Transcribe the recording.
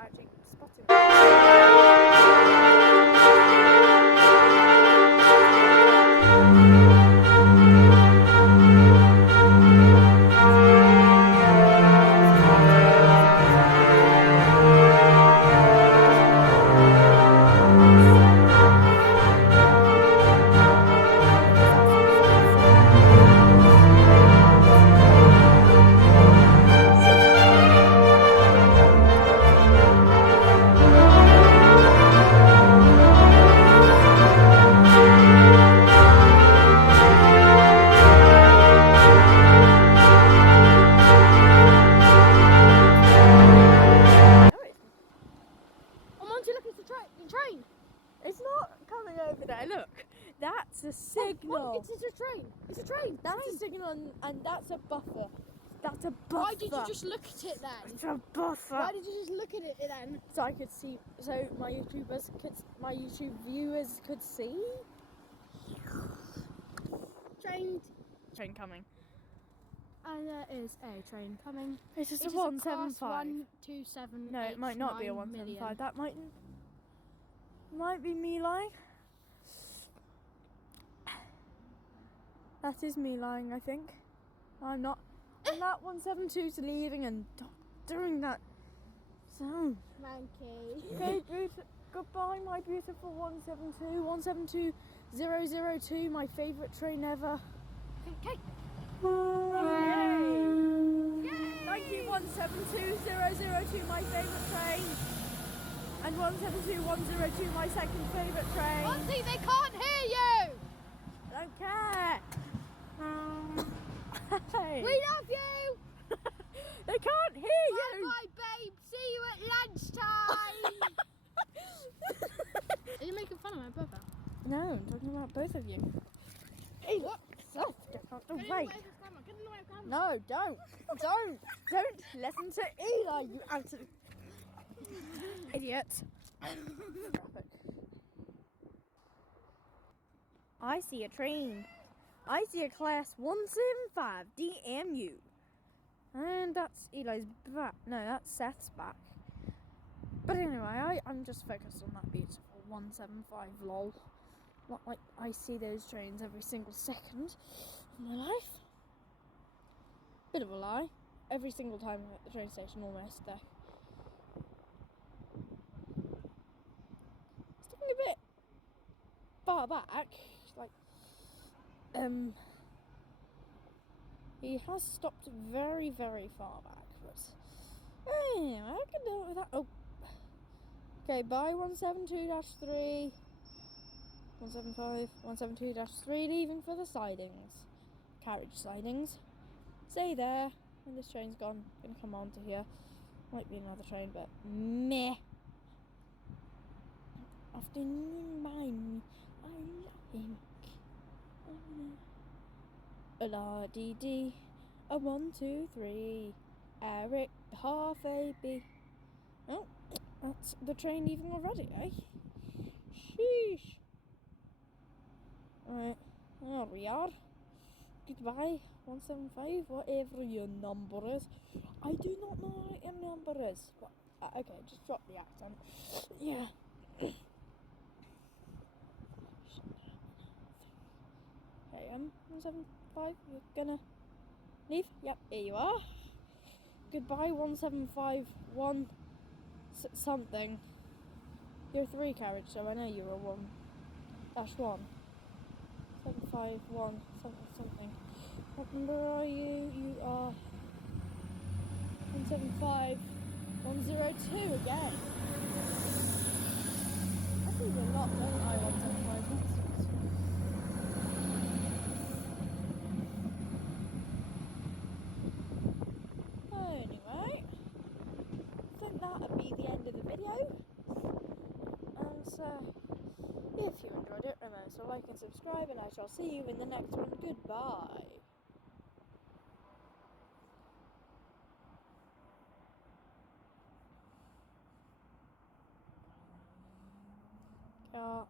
Actually spotting. Train! It's not coming over there. Look, that's a signal. It's a train. It's a train. That's a signal, and that's a buffer. That's a buffer. Why did you just look at it then? It's a buffer. Why did you just look at it then? So I could see. So my YouTube viewers could see. Train coming. And there is a train coming. It's just a 175. 127. No, it might not be a 175. That might be me lying. That is me lying, I think. I'm not. And that 172's leaving and doing that sound. Monkey. Okay, goodbye, my beautiful 172. 172-002, my favourite train ever. Okay. Yay! Thank you, 172-002, my favourite train. And 172-102, my second favourite train. Auntie, they can't hear you! I don't care. Hey. We love you! They can't hear you! Bye, babe. See you at lunchtime! Are you making fun of my brother? No, I'm talking about both of you. Hey, what? Stop. Get out the way. No, don't listen to Eli, you absolute idiot. I see a train. I see a class 175 DMU. And that's Eli's back. No, that's Seth's back. But anyway, I'm just focused on that beautiful 175 lol. Not like I see those trains every single second of my life. Bit of a lie. Every single time I'm at the train station almost though. Sticking a bit far back, like he has stopped very, very far back, but anyway, I can do it with that. Oh, okay, bye 172-3, 175, 172-3, leaving for the sidings, carriage sidings. Stay there when this train's gone. Gonna come on to here. Might be another train, but meh. Afternoon mine, I think. La dee dee, a 1, 2, 3. Eric, half a B. Oh, that's the train leaving already, eh? Sheesh. Right, there we are. Goodbye, 175, whatever your number is. I do not know what your number is. But, okay, just drop the accent. Yeah. Okay, 175, you're gonna leave? Yep, here you are. Goodbye, 175, something. You're a 3 carriage, so I know you're a 1-1. 751 something. What number are you? You are 175102 again. I think we're not, don't I? 175. Anyway, I think that'll be the end of the video. And if you enjoyed it, remember to like and subscribe, and I shall see you in the next one. Goodbye. Yeah.